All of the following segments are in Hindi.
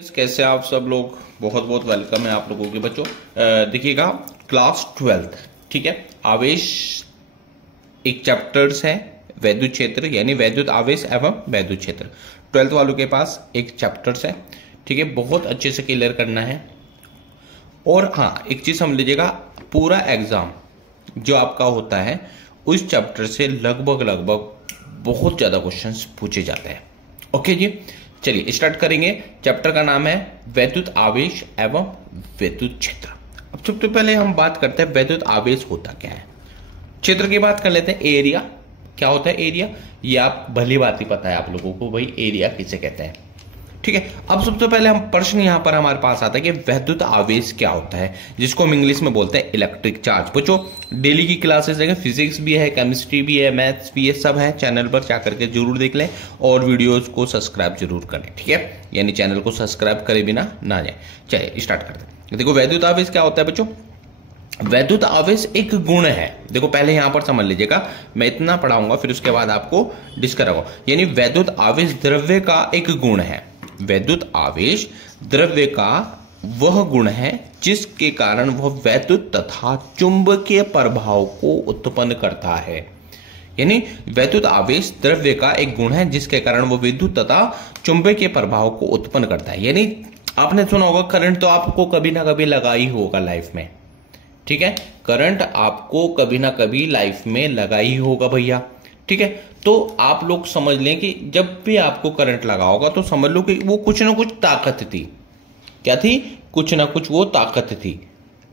कैसे आप सब लोग। बहुत बहुत वेलकम है आप लोगों के बच्चों। देखिएगा क्लास 12th, ठीक है। आवेश एक चैप्टर्स है, वैद्युत क्षेत्र यानी वैद्युत आवेश एवं वैद्युत क्षेत्र। 12th वालों के पास एक चैप्टर्स है, ठीक है। बहुत अच्छे से क्लियर करना है। और हाँ, एक चीज समझ लीजिएगा, पूरा एग्जाम जो आपका होता है उस चैप्टर से लगभग बहुत ज्यादा क्वेश्चंस पूछे जाते हैं। ओके जी, चलिए स्टार्ट करेंगे। चैप्टर का नाम है वैद्युत आवेश एवं वैद्युत क्षेत्र। अब सबसे पहले हम बात करते हैं वैद्युत आवेश होता क्या है। क्षेत्र की बात कर लेते हैं। एरिया क्या होता है? एरिया ये आप भली बात ही पता है आप लोगों को, भाई एरिया किसे कहते हैं, ठीक है। अब सबसे पहले हम प्रश्न यहां पर हमारे पास आता है कि वैद्युत आवेश क्या होता है, जिसको हम इंग्लिश में बोलते हैं इलेक्ट्रिक चार्ज। बच्चों डेली की क्लासेस है, फिजिक्स भी है, केमिस्ट्री भी है, मैथ्स भी है, सब है। चैनल पर जाकर के जरूर देख लें और वीडियोस को सब्सक्राइब जरूर करें, ठीक है। यानी चैनल को सब्सक्राइब करे बिना ना जाए। चलिए स्टार्ट करते हैं। देखो वैद्युत आवेश क्या होता है बच्चों। वैद्युत आवेश एक गुण है। देखो पहले यहां पर समझ लीजिएगा, मैं इतना पढ़ाऊंगा फिर उसके बाद आपको डिस्कस करूंगा। यानी वैद्युत आवेश द्रव्य का एक गुण है। वैद्युत आवेश द्रव्य का वह गुण है जिसके कारण वह वैद्युत तथा चुंबकीय प्रभाव को उत्पन्न करता है। यानी वैद्युत आवेश द्रव्य का एक गुण है जिसके कारण वह विद्युत तथा चुंबकीय प्रभाव को उत्पन्न करता है। यानी आपने सुना होगा, करंट तो आपको कभी ना कभी लगा ही होगा लाइफ में, ठीक है। करंट आपको कभी ना कभी लाइफ में लगा ही होगा भैया, ठीक है। तो आप लोग समझ लें कि जब भी आपको करंट लगा होगा तो समझ लो कि वो कुछ ना कुछ ताकत थी। क्या थी? कुछ ना कुछ वो ताकत थी,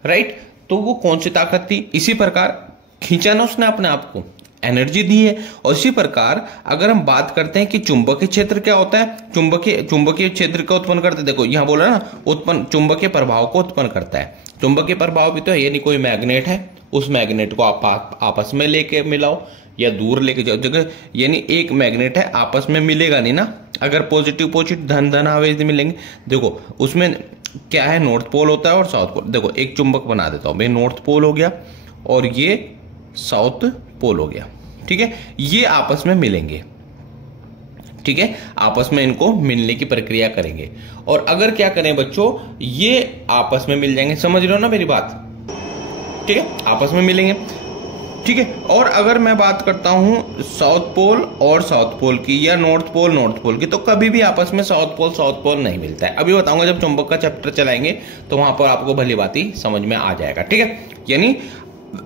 राइट। तो वो कौन सी ताकत थी? इसी प्रकार खींचा ना उसने अपने आप को, एनर्जी दी है। और इसी प्रकार अगर हम बात करते हैं कि चुंबकीय क्षेत्र क्या होता है, चुंबकीय क्षेत्र का उत्पन्न करते हैं। देखो यहां बोला ना, उत्पन्न चुंबकीय प्रभाव को उत्पन्न करता है। चुंबकीय प्रभाव भी तो है, यानी कोई मैग्नेट है, उस मैग्नेट को आप आपस में लेके मिलाओ या दूर लेके जाओ जगह। यानी एक मैग्नेट है, आपस में मिलेगा नहीं ना। अगर पॉजिटिव धन आवेश मिलेंगे। देखो उसमें क्या है, नॉर्थ पोल होता है और साउथ पोल। देखो एक चुंबक बना देता हूं भाई, नॉर्थ पोल हो गया और ये साउथ पोल हो गया, ठीक है। ये आपस में मिलेंगे, ठीक है। आपस में इनको मिलने की प्रक्रिया करेंगे। और अगर क्या करें बच्चों, ये आपस में मिल जाएंगे। समझ रहे हो ना मेरी बात, ठीक है। आपस में मिलेंगे, ठीक है। और अगर मैं बात करता हूं साउथ पोल और साउथ पोल की या नॉर्थ पोल की, तो कभी भी आपस में साउथ पोल नहीं मिलता है। अभी बताऊंगा, जब चुंबक का चैप्टर चलाएंगे तो वहां पर आपको भली बात ही समझ में आ जाएगा, ठीक है। यानी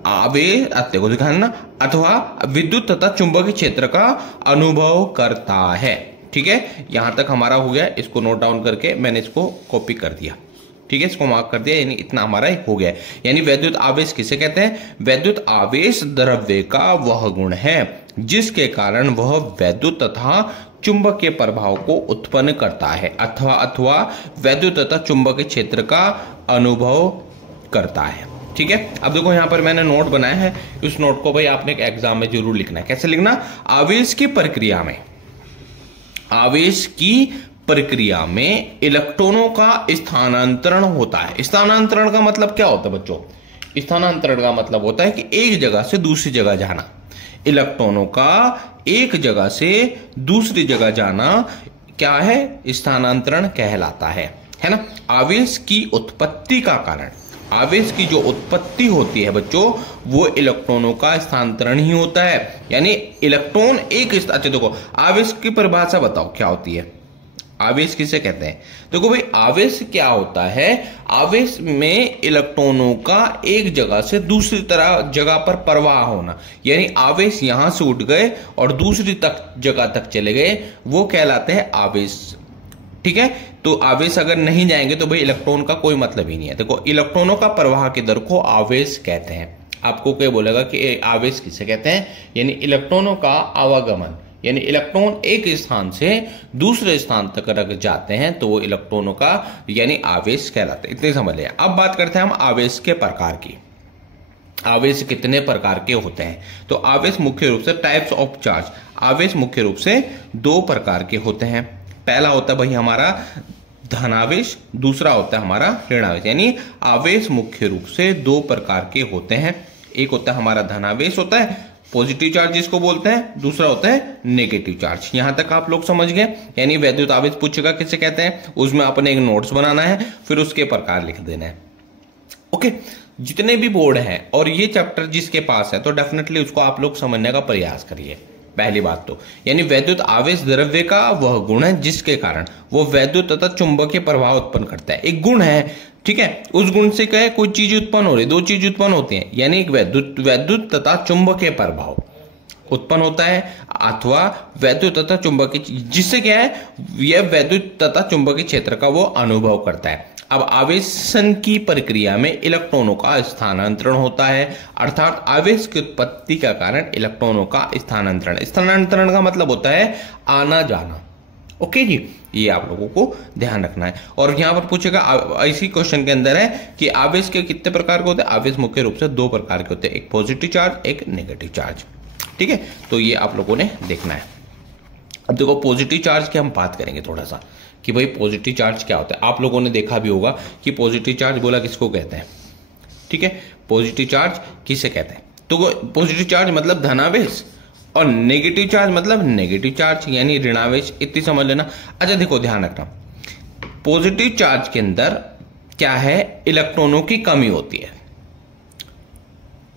आवेश को दिखाना अथवा विद्युत तथा चुंबकीय क्षेत्र का अनुभव करता है, ठीक है। यहां तक हमारा हो गया। इसको नोट डाउन करके मैंने इसको कॉपी कर दिया, ठीक है। इसको मार्क कर दिया, यानी इतना हमारा हो गया। यानी वैद्युत आवेश किसे कहते हैं? वैद्युत आवेश द्रव्य का वह गुण है जिसके कारण वह वैद्युत तथा चुंबकीय प्रभाव को उत्पन्न करता है अथवा वैद्युत तथा चुंबकीय क्षेत्र का अनुभव करता है, ठीक है। अब देखो यहां पर मैंने नोट बनाया है। उस नोट को भाई आपने एग्जाम में जरूर लिखना है। कैसे लिखना? आवेश की प्रक्रिया में इलेक्ट्रॉनों का स्थानांतरण होता है। स्थानांतरण का मतलब क्या होता है बच्चों? स्थानांतरण का मतलब होता है कि एक जगह से दूसरी जगह जाना। इलेक्ट्रॉनों का एक जगह से दूसरी जगह जाना क्या है? स्थानांतरण कहलाता है ना। आवेश की उत्पत्ति का कारण, आवेश की जो उत्पत्ति होती है बच्चों, वो इलेक्ट्रॉनों का स्थानांतरण ही होता है। यानी इलेक्ट्रॉन एक, अच्छा देखो आवेश की परिभाषा बताओ क्या होती है। आवेश किसे कहते हैं? देखो भाई आवेश क्या होता है? आवेश में इलेक्ट्रॉनों का एक जगह से दूसरी जगह पर प्रवाह होना। यानी आवेश यहां से उठ गए और दूसरी जगह तक चले गए, वो कहलाते हैं आवेश, ठीक है। तो आवेश अगर नहीं जाएंगे तो भाई इलेक्ट्रॉन का कोई मतलब ही नहीं है। देखो इलेक्ट्रॉनों का प्रवाह की दर को आवेश कहते हैं। आपको क्या बोलेगा कि आवेश किसे कहते हैं? यानी इलेक्ट्रॉनों का आवागमन, यानी इलेक्ट्रॉन एक स्थान से दूसरे स्थान तक रख जाते हैं तो वो इलेक्ट्रॉनों का यानी आवेश कहलाते हैं। इतने समझ लिया। अब बात करते हैं हम आवेश के प्रकार की। आवेश कितने प्रकार के होते हैं? तो आवेश मुख्य रूप से टाइप्स ऑफ चार्ज, आवेश मुख्य रूप से दो प्रकार के होते हैं। पहला होता है भाई हमारा धनावेश, दूसरा होता है हमारा ऋणावेश। यानी आवेश मुख्य रूप से दो प्रकार के होते हैं। एक होता है हमारा धनावेश होता है पॉजिटिव चार्ज जिसको बोलते हैं, दूसरा होता है नेगेटिव चार्ज। यहां तक आप लोग समझ गए। यानी वैद्युत आवेश पूछेगा किसे कहते हैं, उसमें अपने एक नोट्स बनाना है, फिर उसके प्रकार लिख देना है। ओके, जितने भी बोर्ड हैं और ये चैप्टर जिसके पास है तो डेफिनेटली उसको आप लोग समझने का प्रयास करिए। पहली बात तो यानी वैद्युत आवेश द्रव्य का वह गुण है जिसके कारण वो वैद्युत तथा चुंबकीय प्रभाव उत्पन्न करता है। एक गुण है, ठीक है, उस गुण से क्या है, कोई चीज उत्पन्न हो रही, दो चीज उत्पन्न होती है, यानी एक वैद्युत तथा चुंबकीय प्रभाव उत्पन्न होता है, अथवा वैद्युत तथा चुंबकीय, जिससे क्या है, यह वैद्युत तथा चुंबकीय क्षेत्र का वो अनुभव करता है। अब आवेशन की प्रक्रिया में इलेक्ट्रॉनों का स्थानांतरण होता है, अर्थात आवेश की उत्पत्ति का कारण इलेक्ट्रॉनों का स्थानांतरण। स्थानांतरण का मतलब होता है आना जाना। ओके जी, ये आप लोगों को ध्यान रखना है। और यहां पर पूछेगा, इसी क्वेश्चन के अंदर है कि आवेश के कितने प्रकार के होते हैं। आवेश मुख्य रूप से दो प्रकार के होते हैं, एक पॉजिटिव चार्ज, एक नेगेटिव चार्ज। ठीक है, तो ये आप लोगों ने देखना है। अब देखो पॉजिटिव चार्ज की हम बात करेंगे थोड़ा सा कि भाई पॉजिटिव चार्ज क्या होता है। आप लोगों ने देखा भी होगा कि पॉजिटिव चार्ज बोला किसको कहते हैं। ठीक है, पॉजिटिव चार्ज किसे कहते हैं, तो पॉजिटिव चार्ज मतलब धनावेश और नेगेटिव चार्ज मतलब नेगेटिव चार्ज यानी ऋणावेश, इतनी समझ लेना। अच्छा देखो ध्यान रखना, पॉजिटिव चार्ज के अंदर क्या है, इलेक्ट्रॉनों की कमी होती है।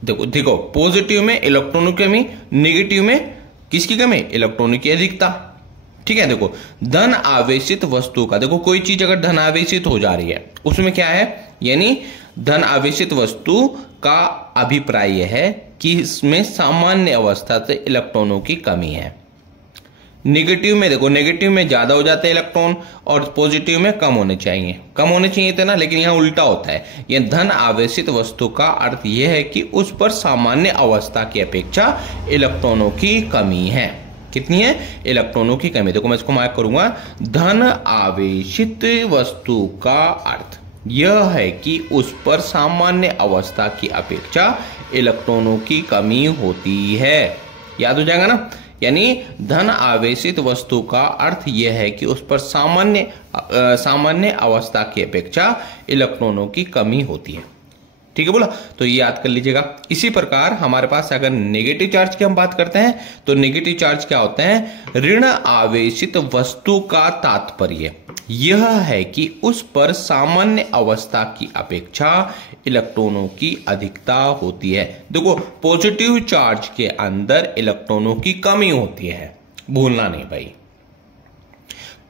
देखो देखो, पॉजिटिव में इलेक्ट्रॉनों की कमी, नेगेटिव में किसकी कमी, इलेक्ट्रॉनों की अधिकता। ठीक है, देखो धन आवेशित वस्तु का, देखो कोई चीज अगर धन आवेशित हो जा रही है उसमें क्या है, यानी धन आवेशित वस्तु का अभिप्राय यह है कि इसमें सामान्य अवस्था से इलेक्ट्रॉनों की कमी है। नेगेटिव में देखो, नेगेटिव में ज्यादा हो जाते हैं इलेक्ट्रॉन और पॉजिटिव में कम होने चाहिए, कम होने चाहिए थे ना, लेकिन यहां उल्टा होता है। यह धन आवेशित वस्तु का अर्थ यह है कि उस पर सामान्य अवस्था की अपेक्षा इलेक्ट्रॉनों की कमी है। कितनी है, इलेक्ट्रॉनों की कमी। देखो मैं इसको मार्क करूंगा, धन आवेशित वस्तु का अर्थ यह है कि उस पर सामान्य अवस्था की अपेक्षा इलेक्ट्रॉनों की कमी होती है। याद हो जाएगा ना, यानी धन आवेशित वस्तु का अर्थ यह है कि उस पर सामान्य अवस्था की अपेक्षा इलेक्ट्रॉनों की कमी होती है। ठीक है बोला, तो ये याद कर लीजिएगा। इसी प्रकार हमारे पास अगर नेगेटिव चार्ज की हम बात करते हैं तो नेगेटिव चार्ज क्या होते हैं, ऋण आवेशित वस्तु का तात्पर्य यह है कि उस पर सामान्य अवस्था की अपेक्षा इलेक्ट्रॉनों की अधिकता होती है। देखो पॉजिटिव चार्ज के अंदर इलेक्ट्रॉनों की कमी होती है, भूलना नहीं भाई।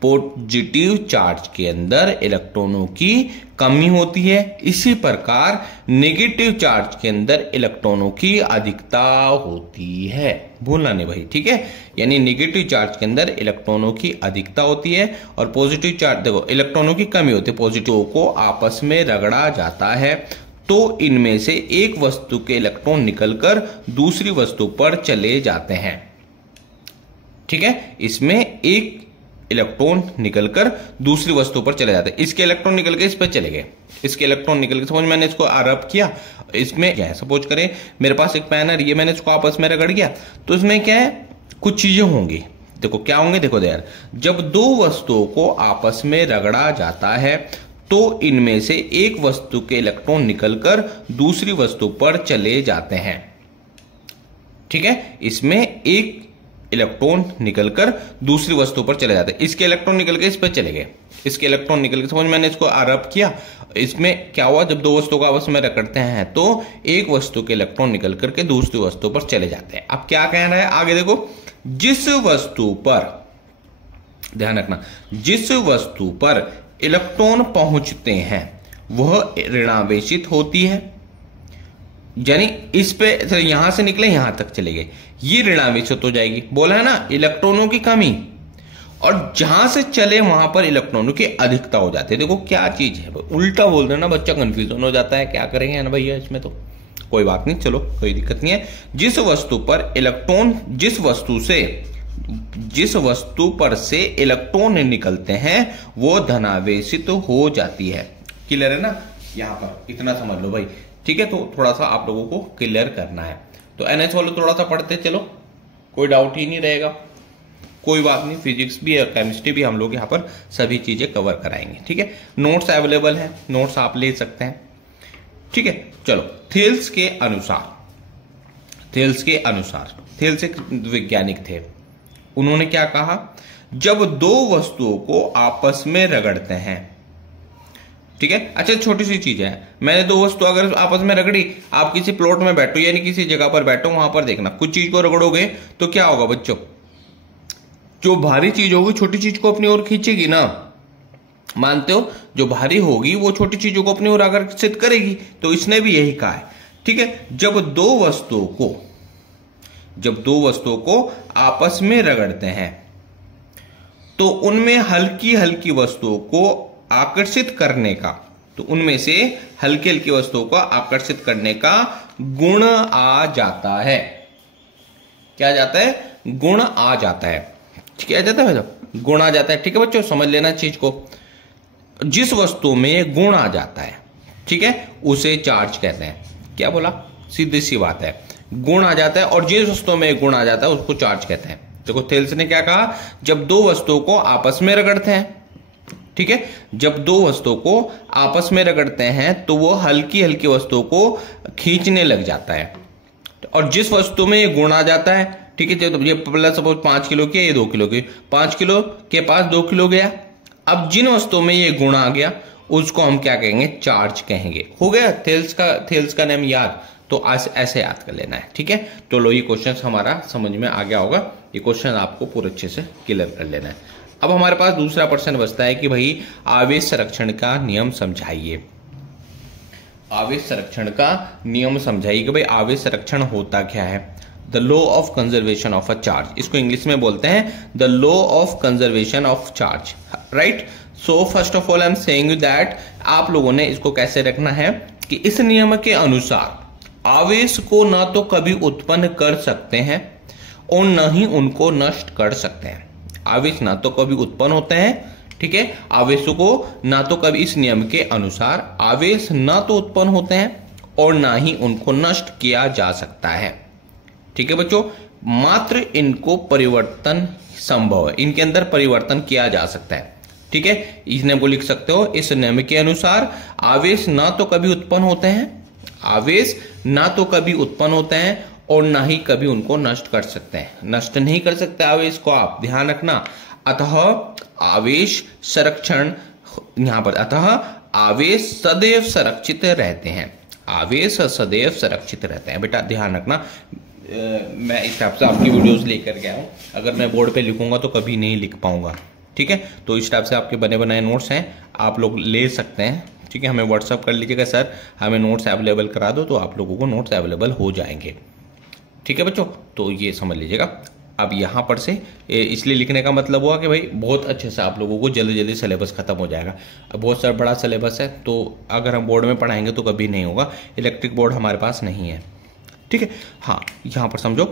पॉजिटिव चार्ज के अंदर इलेक्ट्रॉनों की कमी होती है, इसी प्रकार नेगेटिव चार्ज के अंदर इलेक्ट्रॉनों की अधिकता होती है, भूलना नहीं भाई। ठीक है, यानी नेगेटिव चार्ज के अंदर इलेक्ट्रॉनों की अधिकता होती है और पॉजिटिव चार्ज देखो इलेक्ट्रॉनों की कमी होती है। पॉजिटिव को आपस में रगड़ा जाता है तो इनमें से एक वस्तु के इलेक्ट्रॉन निकलकर दूसरी वस्तु पर चले जाते हैं। ठीक है, इसमें एक इलेक्ट्रॉन निकलकर दूसरी वस्तु पर चले जाते हैं। इसके इलेक्ट्रॉन निकल के इस पर चले गए, इसके इलेक्ट्रॉन निकल के, समझ मैंने इसको आरोप किया। इसमें क्या है, सपोज करें मेरे पास एक पेन है, ये मैंने इसको आपस में रगड़ गया तो इसमें क्या है, कुछ चीजें होंगी। देखो क्या होंगे, देखो यार, जब दो वस्तुओं को आपस में रगड़ा जाता है तो इनमें से एक वस्तु के इलेक्ट्रॉन निकलकर दूसरी वस्तु पर चले जाते हैं। ठीक है, इसमें एक इलेक्ट्रॉन निकलकर दूसरी वस्तु पर चले जाते हैं। इसके इलेक्ट्रॉन निकल के इस पर चले गए, इसके इलेक्ट्रॉन निकल के, समझ मैंने इसको आरोप किया। इसमें क्या हुआ, जब दो वस्तुओं को आपस में रगड़ते हैं तो एक वस्तु के इलेक्ट्रॉन निकल करके दूसरी वस्तु पर चले जाते हैं। अब क्या कहना है आगे देखो, जिस वस्तु पर, ध्यान रखना, जिस वस्तु पर इलेक्ट्रॉन पहुंचते हैं वह ऋणावेशित होती है, यानी इस पे यहां से निकले यहां तक चले गए, ये ऋणावेशित हो जाएगी। बोला है ना, इलेक्ट्रॉनों की कमी, और जहां से चले वहां पर इलेक्ट्रॉनों की अधिकता हो जाती है। देखो क्या चीज है, उल्टा बोल देना बच्चा कंफ्यूजन हो जाता है, क्या करेंगे ना भैया इसमें, तो कोई बात नहीं, चलो कोई दिक्कत नहीं है। जिस वस्तु पर इलेक्ट्रॉन, जिस वस्तु पर से इलेक्ट्रॉन निकलते हैं वो धनावेशित हो जाती है। क्लियर है ना, यहां पर इतना समझ लो भाई। ठीक है, तो थोड़ा सा आप लोगों को क्लियर करना है। तो NH वाले थोड़ा सा पढ़ते चलो, कोई डाउट ही नहीं रहेगा, कोई बात नहीं। फिजिक्स भी और केमिस्ट्री भी हम लोग यहाँ पर सभी चीजें कवर कराएंगे। ठीक है, नोट्स अवेलेबल हैं, नोट्स आप ले सकते हैं। ठीक है, चलो थेल्स के अनुसार, थेल्स के अनुसार, थेल्स एक वैज्ञानिक थे, उन्होंने क्या कहा, जब दो वस्तुओं को आपस में रगड़ते हैं, ठीक है। अच्छा छोटी सी चीज है, मैंने दो वस्तु अगर आपस में रगड़ी, आप किसी प्लॉट में बैठो यानी किसी जगह पर बैठो, वहां पर देखना कुछ चीज को रगड़ोगे तो क्या होगा बच्चों, जो भारी चीज होगी छोटी चीज को अपनी ओर खींचेगी ना, मानते हो, जो भारी होगी वो छोटी चीजों को अपनी ओर आकर्षित करेगी। तो इसने भी यही कहा है, ठीक है। जब दो वस्तुओं को आपस में रगड़ते हैं तो उनमें हल्की हल्की वस्तुओं को आकर्षित करने का, तो उनमें से हल्की हल्की वस्तुओं को आकर्षित करने का गुण आ जाता है। क्या आ जाता है? गुण आ जाता है। क्या आ जाता है भाई? गुण आ जाता है, ठीक है बच्चों, समझ लेना चीज को। जिस वस्तु में गुण आ जाता है, ठीक है, उसे चार्ज कहते हैं। क्या बोला? सीधी सी बात है, गुण आ जाता है, और जिस वस्तु में गुण आ जाता है उसको चार्ज कहते हैं। देखो थेल्स ने क्या कहा, जब दो वस्तुओं को आपस में रगड़ते हैं, ठीक है, जब दो वस्तुओं को आपस में रगड़ते हैं तो वो हल्की हल्की वस्तुओं को खींचने लग जाता है, और जिस वस्तु में ये गुण आ जाता है, ठीक है, जब ये प्लस सपोज 5 किलो की, ये 2 किलो की, 5 किलो के पास 2 किलो गया, अब जिन वस्तुओं में ये गुण आ गया उसको हम क्या कहेंगे? चार्ज कहेंगे। हो गया थेल्स का नाम याद, तो ऐसे याद कर लेना है, ठीक है। तो लो, ये क्वेश्चन हमारा समझ में आ गया होगा, ये क्वेश्चन आपको पूरे अच्छे से क्लियर कर लेना है। अब हमारे पास दूसरा प्रश्न बचता है कि भाई आवेश संरक्षण का नियम समझाइए। आवेश संरक्षण का नियम समझाइए कि भाई आवेश संरक्षण होता क्या है। The law of conservation of a charge, इसको इंग्लिश में बोलते हैं the law of conservation of charge, right. So first of all I am saying that आप लोगों ने इसको कैसे रखना है कि इस नियम के अनुसार आवेश को ना तो कभी उत्पन्न कर सकते हैं और न ही उनको नष्ट कर सकते हैं। आवेश ना तो कभी उत्पन्न होते हैं, ठीक है, आवेशों को ना तो कभी, इस नियम के अनुसार आवेश ना तो उत्पन्न होते हैं और ना ही उनको नष्ट किया जा सकता है, ठीक है बच्चों। मात्र इनको परिवर्तन संभव है, इनके अंदर परिवर्तन किया जा सकता है, ठीक है। इसने को लिख सकते हो, इस नियम के अनुसार आवेश ना तो कभी उत्पन्न होते हैं, आवेश ना तो कभी उत्पन्न होते हैं और ना ही कभी उनको नष्ट कर सकते हैं, नष्ट नहीं कर सकते आवेश को, आप ध्यान रखना। अतः आवेश संरक्षण, यहां पर अतः आवेश सदैव संरक्षित रहते हैं, आवेश सदैव सुरक्षित रहते हैं। बेटा ध्यान रखना, मैं इस टाइप से आपकी वीडियोस लेकर गया हूं, अगर मैं बोर्ड पे लिखूंगा तो कभी नहीं लिख पाऊंगा, ठीक है। तो इस टाइप से आपके बने बनाए नोट्स हैं, आप लोग ले सकते हैं, ठीक है। हमें व्हाट्सअप कर लीजिएगा, सर हमें नोट्स अवेलेबल करा दो, तो आप लोगों को नोट्स अवेलेबल हो जाएंगे, ठीक है बच्चों। तो ये समझ लीजिएगा। अब यहाँ पर से इसलिए लिखने का मतलब हुआ कि भाई बहुत अच्छे से आप लोगों को जल्दी जल्दी सिलेबस खत्म हो जाएगा। अब बहुत सारा बड़ा सिलेबस है, तो अगर हम बोर्ड में पढ़ाएंगे तो कभी नहीं होगा, इलेक्ट्रिक बोर्ड हमारे पास नहीं है, ठीक है। हाँ, यहाँ पर समझो,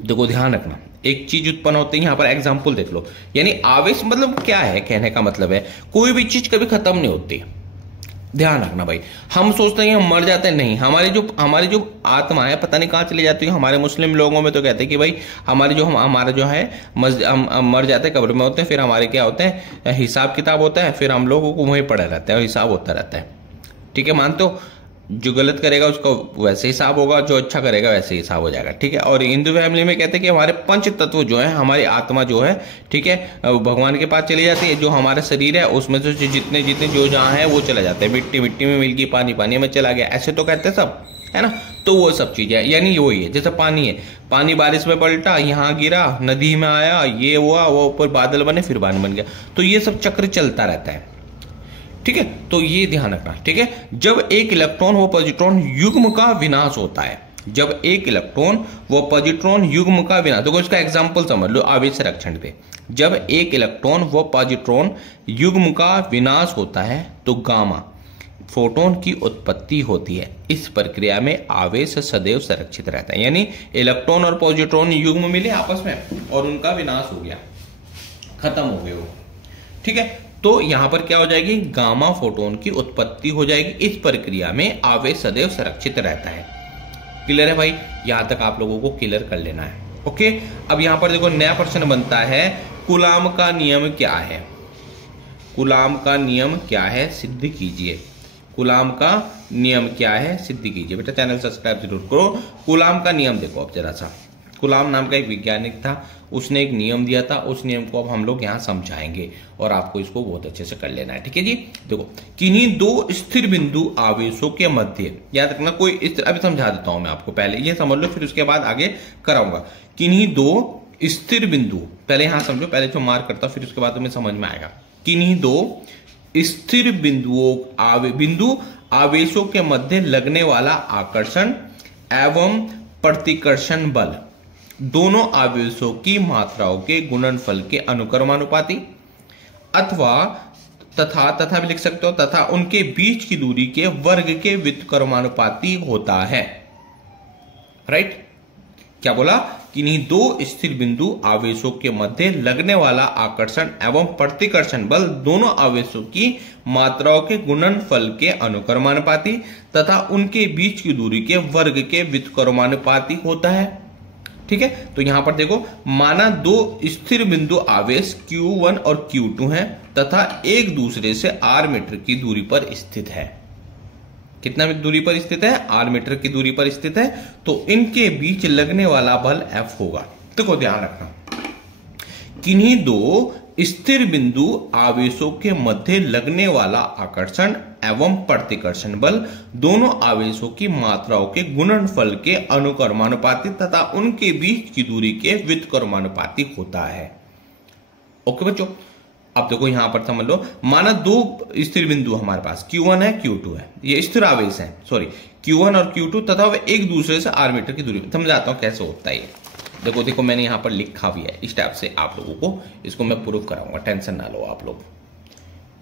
देखो ध्यान रखना, एक चीज उत्पन्न होती है, यहाँ पर एग्जाम्पल देख लो, यानी आवेश मतलब क्या है, कहने का मतलब है कोई भी चीज कभी खत्म नहीं होती। ध्यान रखना भाई, हम सोचते हैं कि हम मर जाते हैं, नहीं, हमारी जो आत्मा है पता नहीं कहाँ चली जाती है। हमारे मुस्लिम लोगों में तो कहते हैं कि भाई हमारा जो है हम मर जाते हैं, कब्र में होते हैं, फिर हमारे क्या होते हैं, हिसाब किताब होता है, फिर हम लोगों को वहीं पड़े रहते हैं और हिसाब होता रहता है, ठीक है। मानते हो, जो गलत करेगा उसको वैसे हिसाब होगा, जो अच्छा करेगा वैसे हिसाब हो जाएगा, ठीक है। और हिंदू फैमिली में कहते हैं कि हमारे पंच तत्व जो है, हमारी आत्मा जो है, ठीक है, भगवान के पास चली जाती है। जो हमारा शरीर है उसमें से जितने जो जहाँ है वो चले जाते हैं, मिट्टी में मिल गई, पानी में चला गया, ऐसे तो कहते हैं सब, है ना। तो वो सब चीजें है, यानी वही है, जैसे पानी है, पानी बारिश में पलटा, यहाँ गिरा, नदी में आया, ये हुआ, वो ऊपर बादल बने, फिर पानी बन गया, तो ये सब चक्र चलता रहता है, ठीक है। तो ये ध्यान रखना, ठीक है। जब एक इलेक्ट्रॉन व पॉजिट्रॉन युग्म का विनाश होता है, जब एक इलेक्ट्रॉन व पॉजिट्रॉन युग्म का विनाश, देखो इसका एग्जांपल समझ लो आवेश संरक्षण पे। जब एक इलेक्ट्रॉन व पॉजिट्रॉन युग्म का विनाश होता है तो गामा फोटोन की उत्पत्ति होती है। इस प्रक्रिया में आवेश सदैव संरक्षित रहता है, यानी इलेक्ट्रॉन और पॉजिट्रॉन युग्म मिले आपस में और उनका विनाश हो गया, खत्म हो गए वो, ठीक है। तो यहां पर क्या हो जाएगी, गामा फोटोन की उत्पत्ति हो जाएगी। इस प्रक्रिया में आवेश सदैव सुरक्षित रहता है। क्लियर है भाई, यहां तक आप लोगों को क्लियर कर लेना है, ओके। अब यहां पर देखो नया प्रश्न बनता है, कूलाम का नियम क्या है, कूलाम का नियम क्या है, सिद्ध कीजिए। कूलाम का नियम क्या है सिद्ध कीजिए। बेटा चैनल सब्सक्राइब जरूर करो। कूलाम का नियम देखो अब जरा सा। कूलाम नाम का एक वैज्ञानिक था, उसने एक नियम दिया था, उस नियम को अब हम लोग यहाँ समझाएंगे और आपको इसको बहुत अच्छे से कर लेना है। ठीक है जी। देखो किन्हीं दो स्थिर बिंदु आवेशों के मध्य, याद रखना कोई अभी समझा देता हूं मैं आपको, पहले ये समझ लो फिर उसके बाद आगे कराऊंगा। किन्हीं दो स्थिर बिंदु, पहले यहां समझो, पहले जो मार्क करता फिर उसके बाद तुम्हें समझ में आएगा। किन्हीं दो स्थिर बिंदु आवेशों के मध्य लगने वाला आकर्षण एवं प्रतिकर्षण बल दोनों आवेशों की मात्राओं के गुणनफल के अनुक्रमानुपाती अथवा तथा भी लिख सकते हो, तथा उनके बीच की दूरी के वर्ग के व्युत्क्रमानुपाती होता है। राइट, क्या बोला? किन्हीं दो स्थिर बिंदु आवेशों के मध्य लगने वाला आकर्षण एवं प्रतिकर्षण बल दोनों आवेशों की मात्राओं के गुणनफल के अनुक्रमानुपाती तथा उनके बीच की दूरी के वर्ग के व्युत्क्रमानुपाती होता है। ठीक है, तो यहां पर देखो, माना दो स्थिर बिंदु आवेश Q1 और Q2 हैं तथा एक दूसरे से r मीटर की दूरी पर स्थित है। कितना दूरी पर स्थित है? r मीटर की दूरी पर स्थित है। तो इनके बीच लगने वाला बल F होगा। देखो ध्यान रखना, किन्हीं दो स्थिर बिंदु आवेशों के मध्य लगने वाला आकर्षण एवं प्रतिकर्षण बल दोनों आवेशों की मात्राओं के गुणनफल के अनुक्रमानुपाती तथा उनके बीच की दूरी के व्युत्क्रमानुपाती होता है। ओके बच्चों, अब देखो यहां पर समझ लो, माना दो स्थिर बिंदु हमारे पास Q1 है Q2 है, ये स्थिर आवेश है, सॉरी Q1 और Q2 तथा वे एक दूसरे से r मीटर की दूरी। समझाता हूं कैसे होता है ये। देखो मैंने यहां पर लिखा भी है इस टाइप से, आप लोगों को इसको मैं प्रूफ कराऊंगा, टेंशन ना लो आप लोग।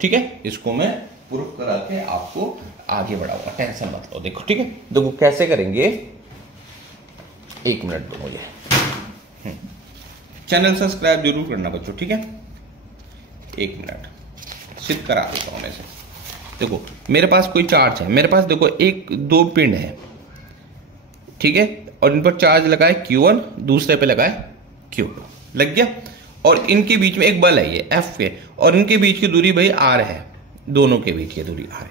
ठीक है, इसको मैं प्रूफ करा के आपको आगे बढ़ाऊंगा, टेंशन मत लो। देखो ठीक है, देखो कैसे करेंगे, एक मिनट दो मुझे। चैनल सब्सक्राइब जरूर करना बच्चों, ठीक है। एक मिनट सिद्ध करा देता हूं मैं से। देखो मेरे पास कोई चार्ज है, मेरे पास देखो दो पिंड है, ठीक है, और इन पर चार्ज लगाए Q1, दूसरे पे लगाए Q2, लग गया। और इनके बीच में एक बल है ये F के, और इनके बीच की दूरी भाई R है, दोनों के बीच की दूरी R है।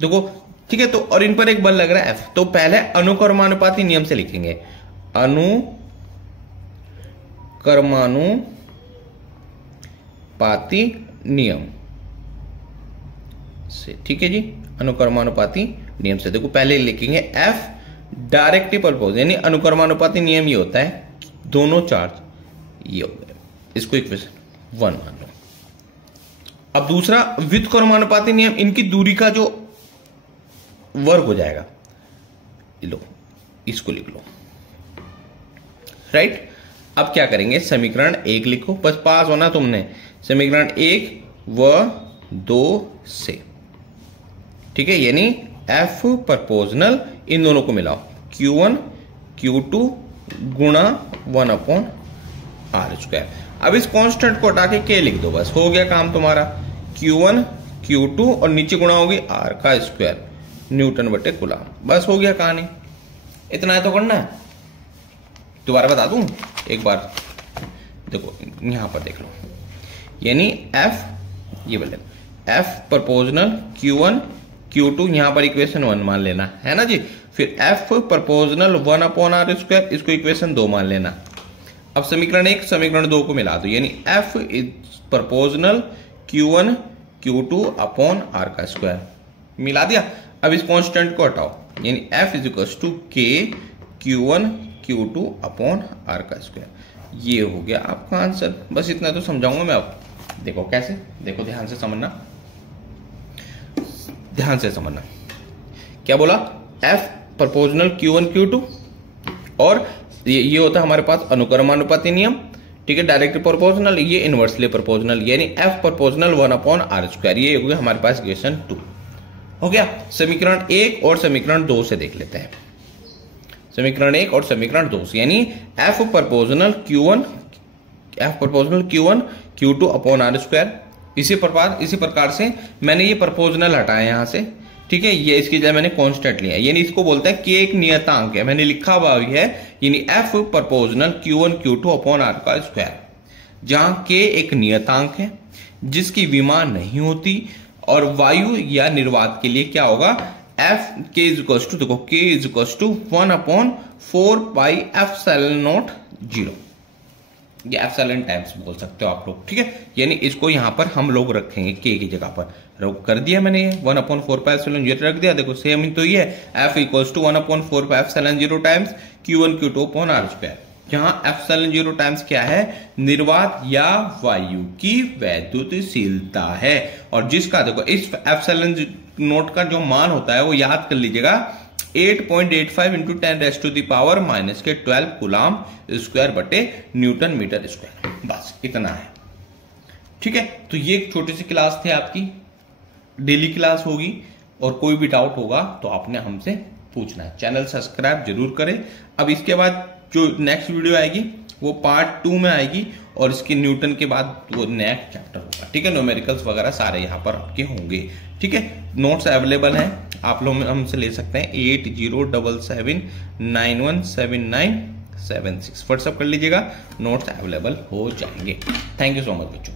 देखो ठीक है, तो और इन पर एक बल लग रहा है F। तो पहले अनुक्रमानुपाती नियम से लिखेंगे, अनुक्रमानुपाती नियम से, ठीक है जी, अनुक्रमानुपाती नियम से। देखो पहले लिखेंगे F डायरेक्टली परपोज, यानी अनुक्रमानुपाती नियम ये होता है, दोनों चार्ज ये हो गए, इसको इक्वेशन 1 मान लो। अब दूसरा व्युत्क्रमानुपाती नियम, इनकी दूरी का जो वर्ग हो जाएगा, लो इसको लिख लो। राइट, अब क्या करेंगे, समीकरण 1 लिखो, बस पास होना तुमने, समीकरण 1 व 2 से, ठीक है, यानी F प्रपोजनल, इन दोनों को मिलाओ, Q1 Q2 गुणा 1/r²। अब इस कांस्टेंट को हटा के K लिख दो, बस हो गया काम तुम्हारा। Q1 Q2 और नीचे गुणा होगी r² न्यूटन बटे कूलाम, बस हो गया कहानी। इतना है तो करना है। दोबारा बता दूं एक बार, देखो यहां पर देख लो, यानी F ये बोले F प्रपोजनल Q1 Q2, यहां पर इक्वेशन 1 मान लेना है ना जी। फिर F प्रपोजनल 1/r², इसको इक्वेशन 2 मान लेना। अब समीकरण 1 समीकरण 2 को मिला दो, यानी F is proportional Q1 Q2/r², मिला दिया। अब इस कांस्टेंट को हटाओ, यानी F is equal to K Q1 Q2/r²। ये हो गया आपका आंसर। बस इतना तो समझाऊंगा मैं अब। देखो कैसे, देखो ध्यान से समझना, ध्यान से समझना। क्या बोला, F प्रपोजनल Q1 Q2, और ये होता है हमारे पास अनुक्रमानुपाती नियम, ठीक है, डायरेक्ट प्रोपोर्शनल, ये इनवर्सली प्रोपोर्शनल, यानी F प्रपोजनल 1/r²। ये हो गया हमारे पास इक्वेशन 2 हो गया। समीकरण 1 और समीकरण 2 से देख लेते हैं, समीकरण 1 और समीकरण 2 से, यानी F प्रपोजनल Q1 Q2/r²। इसी प्रकार से मैंने ये प्रपोजनल हटाया यहां से, ठीक है, ये इसकी जगह मैंने कांस्टेंट लिया, यानी इसको बोलते हैं K एक नियतांक है, मैंने लिखा हुआ भी है, यानी F प्रपोजनल Q1 Q2/r², जहां K एक नियतांक है जिसकी विमा नहीं होती और वायु या निर्वात के लिए क्या होगा, एफ के इज इक्वल टू, देखो K is equal to 1/4 pi epsilon naught 0, ये एप्सिलॉन टाइम्स बोल सकते हो आप लोग, ठीक है। यानी इसको यहां पर हम लोग रखेंगे के की जगह पर, कर दिया मैंने, 1/4 पाई एप्सिलॉन 0 रख दिया। देखो सेम ही तो ये F equals to 1/4 pi epsilon 0 times Q1 Q2 upon R square, जहां एप्सिलॉन 0 टाइम्स क्या है, निर्वात या वायु की वैद्युतशीलता है। और जिसका देखो इस एप्सिलॉन नोट का जो मान होता है वो याद कर लीजिएगा 8.85 इंटू 10⁻⁻12 कूलाम स्क्वायर बटे न्यूटन मीटर स्क्वायर, बस इतना है, ठीक है। तो ये एक छोटी सी क्लास थी आपकी, डेली क्लास होगी, और कोई भी डाउट होगा तो आपने हमसे पूछना है। चैनल सब्सक्राइब जरूर करें। अब इसके बाद जो नेक्स्ट वीडियो आएगी वो पार्ट 2 में आएगी, और इसके न्यूटन के बाद वो नेक्स्ट चैप्टर होगा, ठीक है। न्यूमेरिकल्स वगैरह सारे यहाँ पर आपके होंगे, ठीक है। नोट्स अवेलेबल हैं, आप लोग हमसे ले सकते हैं 8077917976, व्हाट्सअप कर लीजिएगा, नोट्स अवेलेबल हो जाएंगे। थैंक यू सो मच बच्चों।